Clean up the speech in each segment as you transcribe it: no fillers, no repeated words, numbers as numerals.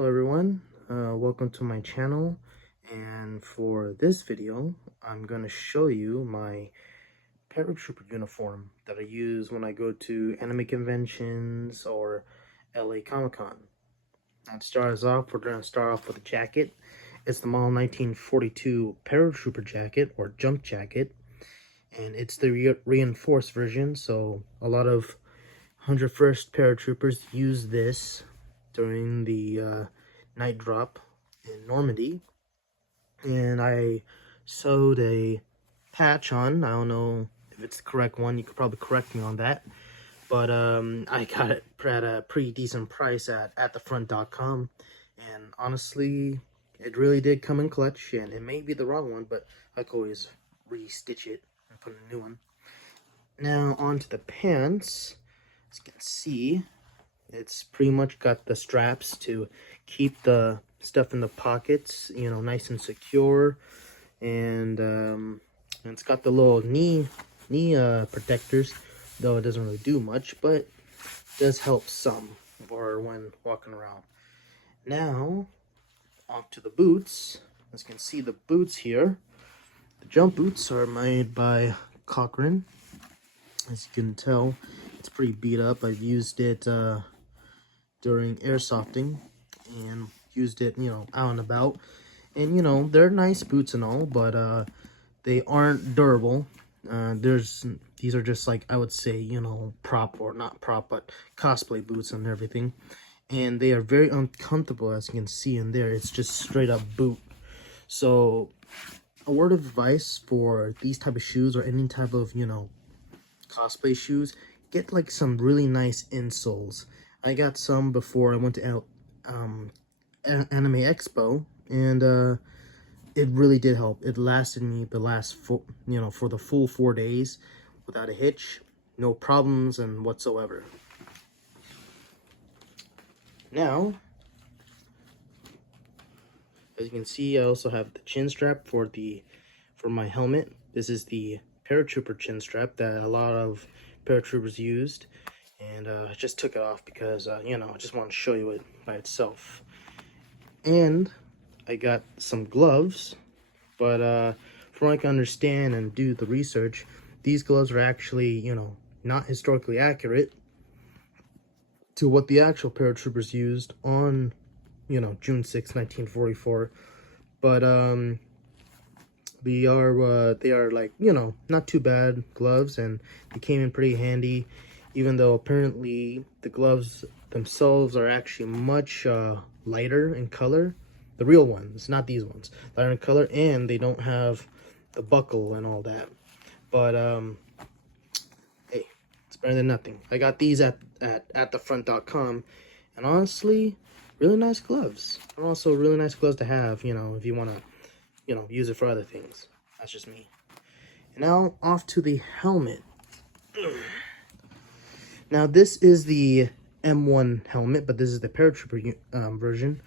Hello everyone, welcome to my channel, and for this video I'm going to show you my paratrooper uniform that I use when I go to anime conventions or LA Comic-Con. Now to start us off, we're going to start off with a jacket. It's the model 1942 paratrooper jacket or jump jacket, and it's the reinforced version, so a lot of 101st paratroopers use this during the night drop in Normandy. And I sewed a patch on. I don't know if it's the correct one. You could probably correct me on that. But I got it at a pretty decent price at thefront.com. And honestly, it really did come in clutch. And it may be the wrong one, but I could always re-stitch it and put a new one. Now onto the pants. As you can see, it's pretty much got the straps to keep the stuff in the pockets, you know, nice and secure. And it's got the little knee protectors, though it doesn't really do much, but does help some or when walking around. Now, onto the boots. As you can see, the boots here, the jump boots are made by Cochrane. As you can tell, it's pretty beat up. I've used it during airsofting and used it, you know, out and about. And, you know, they're nice boots and all, but they aren't durable. These are just like, I would say, you know, prop, or not prop, but cosplay boots and everything. And they are very uncomfortable, as you can see in there. It's just straight up boot. So a word of advice for these type of shoes or any type of, you know, cosplay shoes, get like some really nice insoles. I got some before I went to Anime Expo, and it really did help. It lasted me the last for the full 4 days without a hitch, no problems and whatsoever. Now, as you can see, I also have the chin strap for my helmet. This is the paratrooper chin strap that a lot of paratroopers used, and I just took it off because you know, I just want to show you it by itself. And I got some gloves, but from what I can understand and do the research, these gloves are actually, you know, not historically accurate to what the actual paratroopers used on, you know, June 6, 1944. But they are like, you know, not too bad gloves, and they came in pretty handy, even though apparently the gloves themselves are actually much lighter in color. The real ones, not these ones, lighter in color, and they don't have the buckle and all that. But hey, it's better than nothing. I got these at thefront.com, and honestly, really nice gloves. And also really nice gloves to have, you know, if you want to, you know, use it for other things. That's just me. And now off to the helmet. Now this is the M1 helmet, but this is the paratrooper version.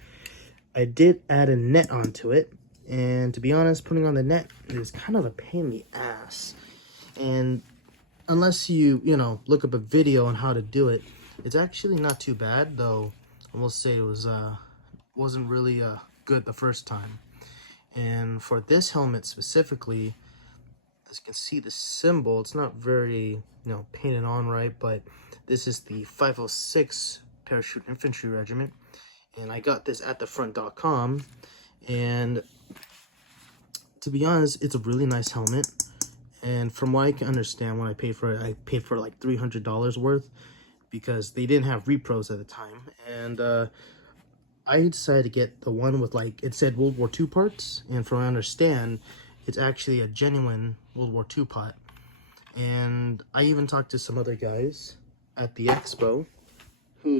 I did add a net onto it, and to be honest, putting on the net is kind of a pain in the ass. And unless you know, look up a video on how to do it, it's actually not too bad, though I will say it wasn't really good the first time. And for this helmet specifically, as you can see the symbol, it's not very, you know, painted on right, but this is the 506 Parachute Infantry Regiment, and I got this at thefront.com. And to be honest, it's a really nice helmet, and from what I can understand, when I paid for it, I paid for like $300 worth, because they didn't have repros at the time. And I decided to get the one with, like, it said World War II parts, and from what I understand, it's actually a genuine World War II pot. And I even talked to some other guys at the expo who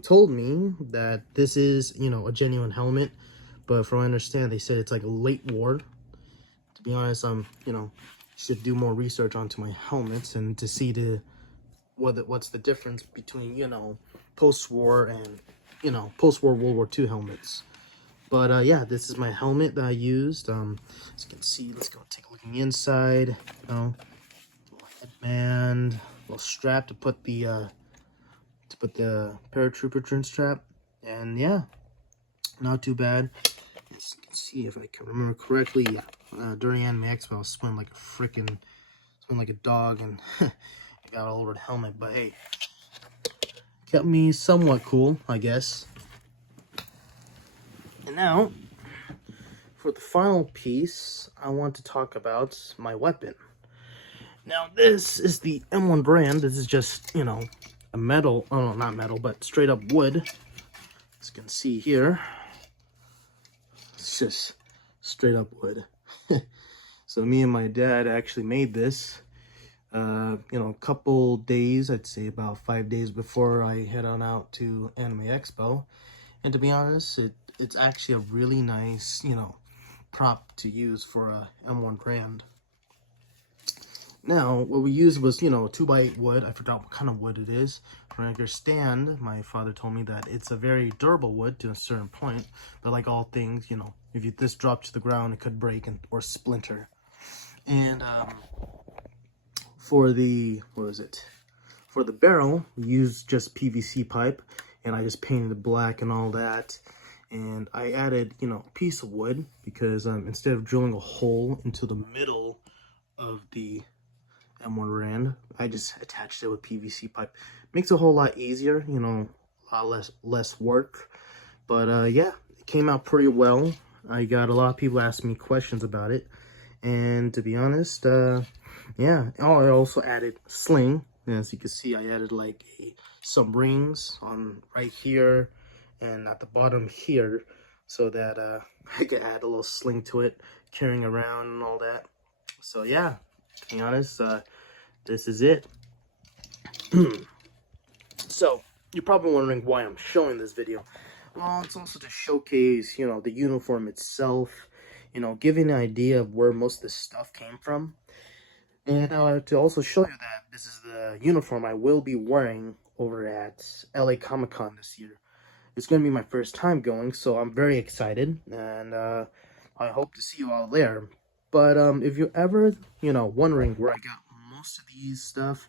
told me that this is, you know, a genuine helmet, but from what I understand, they said it's like a late war. To be honest, you know, should do more research onto my helmets and to see what's the difference between, you know, post-war and, you know, post-war World War II helmets. But yeah, this is my helmet that I used. As you can see, let's go take a look in the inside. You know, little headband, little strap to put the paratrooper chin strap, and yeah, not too bad. As you can see, if I can remember correctly, during Anime Expo, I was swimming like a dog, and I got all over the helmet. But hey, kept me somewhat cool, I guess. And now, for the final piece, I want to talk about my weapon. Now, this is the M1 brand. This is just, you know, a metal, oh no, not metal, but straight up wood. As you can see here, it's just straight up wood. So me and my dad actually made this, you know, a couple days, I'd say about 5 days before I head on out to Anime Expo. And to be honest, it's actually a really nice, you know, prop to use for a M1 brand. Now, what we used was, you know, 2x8 wood. I forgot what kind of wood it is. For your stand, my father told me that it's a very durable wood to a certain point. But like all things, you know, if this dropped to the ground, it could break or splinter. And for the, for the barrel, we used just PVC pipe. And I just painted it black and all that. And I added, you know, a piece of wood because instead of drilling a hole into the middle of the M1 brand, I just attached it with PVC pipe. Makes it a whole lot easier, you know, a lot less work. But yeah, it came out pretty well. I got a lot of people asking me questions about it, and to be honest, yeah. Oh, I also added sling. As you can see, I added like some rings on right here and at the bottom here, so that I could add a little sling to it, carrying around and all that. So yeah, to be honest, this is it. So you're probably wondering why I'm showing this video. Well, it's also to showcase, you know, the uniform itself, you know, giving an idea of where most of this stuff came from. And to also show you that this is the uniform I will be wearing over at LA Comic Con this year. It's going to be my first time going, so I'm very excited, and I hope to see you all there. But if you're ever, you know, wondering where I got most of these stuff,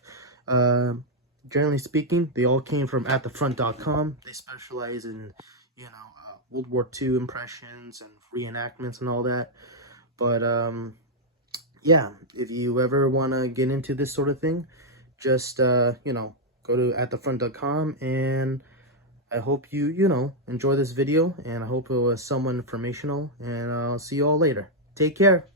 generally speaking, they all came from atthefront.com. They specialize in, you know, World War II impressions and reenactments and all that. But yeah, if you ever want to get into this sort of thing, just, you know, go to atthefront.com, and I hope you, you know, enjoy this video, and I hope it was somewhat informational, and I'll see you all later. Take care.